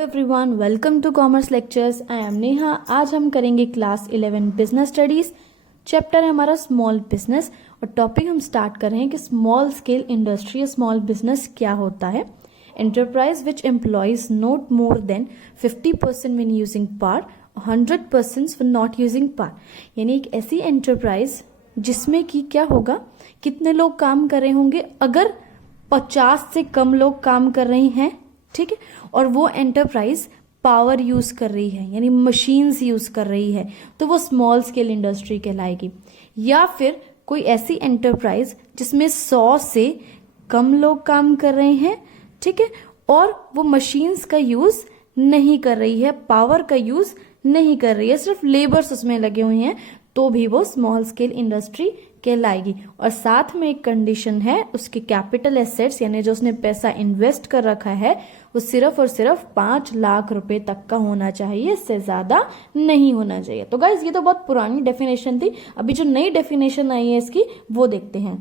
Everyone, welcome to commerce lectures. I am Neha. आज हम करेंगे क्लास 11 बिजनेस स्टडीज। चैप्टर है हमारा स्मॉल बिजनेस और टॉपिक हम स्टार्ट कर रहे हैं कि स्मॉल स्केल इंडस्ट्री या स्मॉल बिजनेस क्या होता है। Enterprise which employs not more than 50% when using power, 100% for not using power. यानी एक ऐसी एंटरप्राइज जिसमें कि क्या होगा, कितने लोग काम कर रहे होंगे, अगर 50 से कम लोग काम कर रहे हैं, ठीक है, और वो एंटरप्राइज पावर यूज कर रही है यानी मशीन्स यूज कर रही है, तो वो स्मॉल स्केल इंडस्ट्री कहलाएगी। या फिर कोई ऐसी एंटरप्राइज जिसमें 100 से कम लोग काम कर रहे हैं, ठीक है, और वो मशीन्स का यूज नहीं कर रही है, पावर का यूज नहीं कर रही है, सिर्फ लेबर्स उसमें लगे हुए हैं, तो भी वो स्मॉल स्केल इंडस्ट्री कहलाएगी। और साथ में एक कंडीशन है, उसके कैपिटल एसेट्स यानी जो उसने पैसा इन्वेस्ट कर रखा है वो सिर्फ और सिर्फ 5 लाख रुपए तक का होना चाहिए, इससे ज्यादा नहीं होना चाहिए। तो गाइज ये तो बहुत पुरानी डेफिनेशन थी, अभी जो नई डेफिनेशन आई है इसकी वो देखते हैं।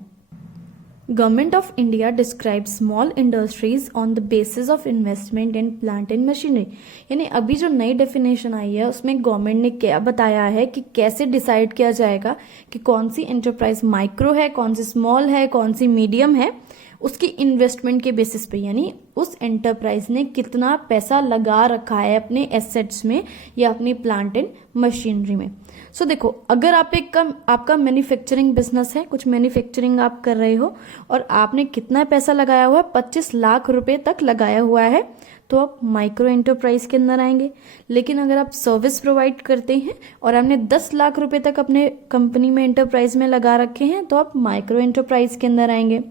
Government of India describe small industries on the basis of investment in plant and machinery. यानी अभी जो नई डेफिनेशन आई है उसमें गवर्नमेंट ने क्या बताया है कि कैसे डिसाइड किया जाएगा कि कौन सी एंटरप्राइज माइक्रो है, कौन सी स्मॉल है, कौन सी मीडियम है, उसकी इन्वेस्टमेंट के बेसिस पे, यानी उस एंटरप्राइज ने कितना पैसा लगा रखा है अपने एसेट्स में या अपनी प्लांट एंड मशीनरी में। सो देखो, अगर आपका मैन्युफैक्चरिंग बिजनेस है, कुछ मैन्युफैक्चरिंग आप कर रहे हो और आपने कितना पैसा लगाया हुआ है, 25 लाख रुपए तक लगाया हुआ है, तो आप माइक्रो एंटरप्राइज के अंदर आएंगे। लेकिन अगर आप सर्विस प्रोवाइड करते हैं और आपने 10 लाख रुपए तक अपने कंपनी में एंटरप्राइज में लगा रखे हैं, तो आप माइक्रो एंटरप्राइज के अंदर आएंगे।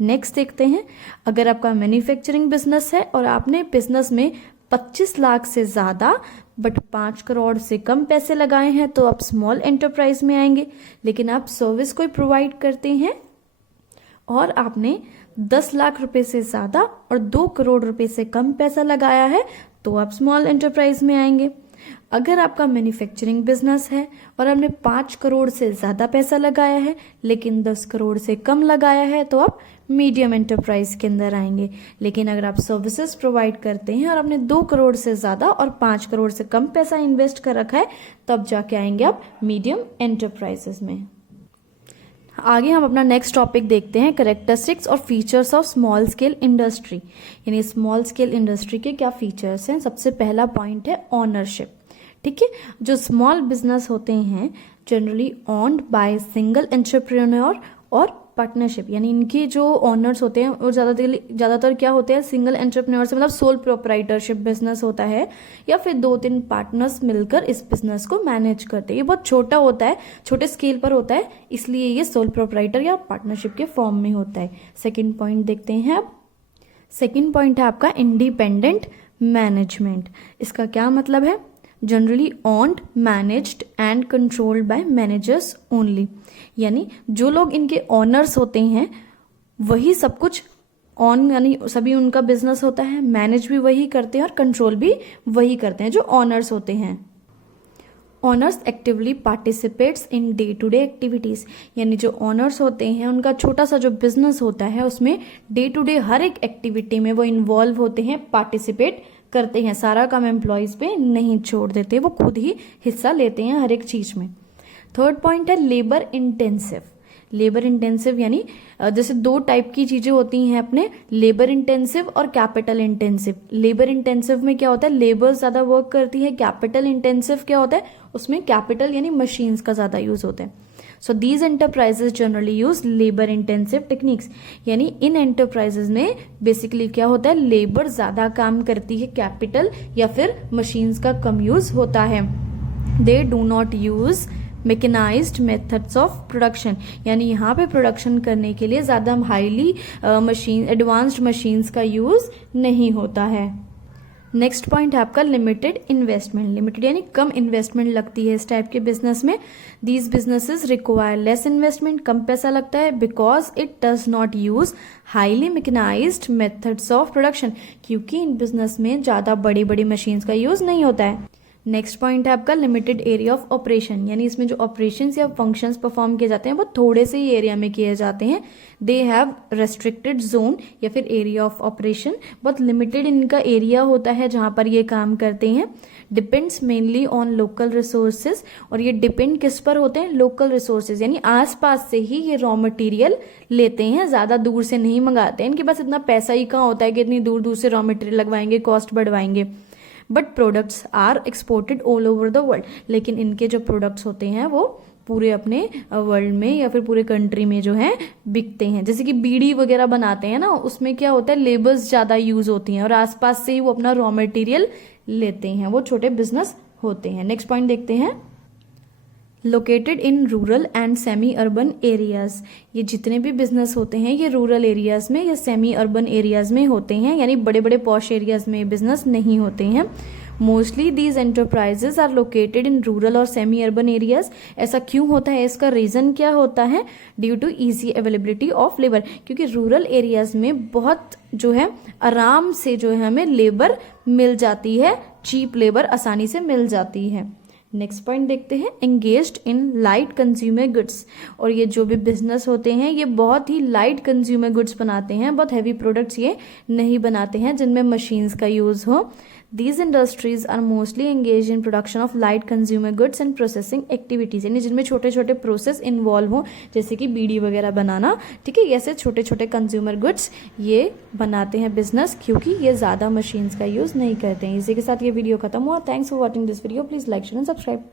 नेक्स्ट देखते हैं, अगर आपका मैन्युफैक्चरिंग बिजनेस है और आपने बिजनेस में 25 लाख से ज्यादा बट 5 करोड़ से कम पैसे लगाए हैं, तो आप स्मॉल एंटरप्राइज में आएंगे। लेकिन आप सर्विस कोई प्रोवाइड करते हैं और आपने 10 लाख रुपए से ज्यादा और 2 करोड़ रुपए से कम पैसा लगाया है, तो आप स्मॉल एंटरप्राइज में आएंगे। अगर आपका मैन्युफैक्चरिंग बिजनेस है और आपने 5 करोड़ से ज्यादा पैसा लगाया है लेकिन 10 करोड़ से कम लगाया है, तो आप मीडियम एंटरप्राइज के अंदर आएंगे। लेकिन अगर आप सर्विसेज प्रोवाइड करते हैं और आपने 2 करोड़ से ज्यादा और 5 करोड़ से कम पैसा इन्वेस्ट कर रखा है, तब जाके आएंगे आप मीडियम एंटरप्राइजेस में। आगे हम अपना नेक्स्ट टॉपिक देखते हैं, कैरेक्टरिस्टिक्स और features of small scale industry. यानी स्मॉल स्केल इंडस्ट्री के क्या फीचर्स हैं। सबसे पहला पॉइंट है ओनरशिप, ठीक है। जो स्मॉल बिजनेस होते हैं generally owned by single entrepreneur और पार्टनरशिप, यानी इनके जो ओनर्स होते हैं वो ज्यादातर क्या होते हैं, सिंगल एंटरप्रेन्योर से मतलब सोल प्रोप्राइटरशिप बिजनेस होता है, या फिर 2-3 पार्टनर्स मिलकर इस बिजनेस को मैनेज करते हैं। ये बहुत छोटा होता है, छोटे स्केल पर होता है, इसलिए ये सोल प्रोप्राइटर या पार्टनरशिप के फॉर्म में होता है। सेकेंड पॉइंट देखते हैं अब। सेकेंड पॉइंट है आपका इंडिपेंडेंट मैनेजमेंट। इसका क्या मतलब है, generally owned, managed and controlled by managers only. यानी जो लोग इनके ओनर्स होते हैं वही सब कुछ ऑन, यानी सभी उनका बिजनेस होता है, मैनेज भी वही करते हैं और कंट्रोल भी वही करते हैं जो ओनर्स होते हैं। Owners actively participates in day to day activities. यानी जो ओनर्स होते हैं उनका छोटा सा जो बिजनेस होता है उसमें डे टू डे हर एक एक्टिविटी में वो इन्वॉल्व होते हैं, पार्टिसिपेट करते हैं, सारा काम एम्प्लॉयज पे नहीं छोड़ देते, वो खुद ही हिस्सा लेते हैं हर एक चीज में। थर्ड पॉइंट है लेबर इंटेंसिव। लेबर इंटेंसिव यानी जैसे 2 टाइप की चीजें होती हैं अपने, लेबर इंटेंसिव और कैपिटल इंटेंसिव। लेबर इंटेंसिव में क्या होता है, लेबर ज्यादा वर्क करती है। कैपिटल इंटेंसिव क्या होता है, उसमें कैपिटल यानी मशीन्स का ज्यादा यूज होता है। So these enterprises generally use labour intensive techniques. यानी इन एंटरप्राइजेस में बेसिकली क्या होता है, लेबर ज्यादा काम करती है, कैपिटल या फिर मशीन्स का कम यूज होता है। They do not use mechanized methods of production. यानी यहाँ पे प्रोडक्शन करने के लिए ज्यादा हाईली एडवांस्ड मशीन्स का यूज नहीं होता है। नेक्स्ट पॉइंट है आपका लिमिटेड इन्वेस्टमेंट। लिमिटेड यानी कम इन्वेस्टमेंट लगती है इस टाइप के बिजनेस में। These businesses require less investment, कम पैसा लगता है, because it does not use highly mechanised methods of production. क्योंकि इन बिजनेस में ज्यादा बड़ी बड़ी मशीन्स का यूज नहीं होता है। नेक्स्ट पॉइंट है आपका लिमिटेड एरिया ऑफ ऑपरेशन, यानी इसमें जो ऑपरेशंस या फंक्शंस परफॉर्म किए जाते हैं वो थोड़े से ही एरिया में किए जाते हैं। दे हैव रेस्ट्रिक्टेड जोन या फिर एरिया ऑफ ऑपरेशन, बहुत लिमिटेड इनका एरिया होता है जहां पर ये काम करते हैं। Depends mainly on local resources, और ये डिपेंड किस पर होते हैं, लोकल रिसोर्सेज, यानी आसपास से ही ये रॉ मटेरियल लेते हैं, ज्यादा दूर से नहीं मंगाते हैं। इनके पास इतना पैसा ही कहाँ होता है कि इतनी दूर दूर से रॉ मटेरियल लगवाएंगे, कॉस्ट बढ़वाएंगे। But products are exported all over the world, लेकिन इनके जो प्रोडक्ट्स होते हैं वो पूरे अपने वर्ल्ड में या फिर पूरे कंट्री में जो है बिकते हैं। जैसे कि बीड़ी वगैरह बनाते हैं ना, उसमें क्या होता है, लेबर्स ज्यादा यूज होती हैं और आसपास से ही वो अपना रॉ मटेरियल लेते हैं, वो छोटे बिजनेस होते हैं। नेक्स्ट पॉइंट देखते हैं, located in rural and semi urban areas. ये जितने भी बिजनेस होते हैं ये रूरल एरियाज में या सेमी अर्बन एरियाज में होते हैं, यानी बड़े बड़े पॉश एरियाज में बिजनेस नहीं होते हैं। Mostly these enterprises are located in rural और सेमी अर्बन एरियाज। ऐसा क्यों होता है, इसका रीजन क्या होता है, due to easy availability of labour, क्योंकि रूरल एरियाज में बहुत जो है आराम से जो है हमें लेबर मिल जाती है, चीप लेबर आसानी से मिल जाती है। नेक्स्ट पॉइंट देखते हैं, engaged in light consumer goods. और ये जो भी बिजनेस होते हैं ये बहुत ही लाइट कंज्यूमर गुड्स बनाते हैं, बहुत हैवी प्रोडक्ट्स ये नहीं बनाते हैं जिनमें मशीन्स का यूज हो। These industries are mostly engaged in production of light consumer goods and processing activities, यानी जिनमें छोटे छोटे प्रोसेस इन्वॉल्व हो, जैसे कि बीड़ी वगैरह बनाना, ठीक है, ऐसे छोटे छोटे कंज्यूमर गुड्स ये बनाते हैं बिजनेस, क्योंकि ये ज़्यादा मशीन्स का यूज़ नहीं करते हैं। इसी के साथ ये वीडियो खत्म हुआ। Thanks for watching this video, please like share and subscribe.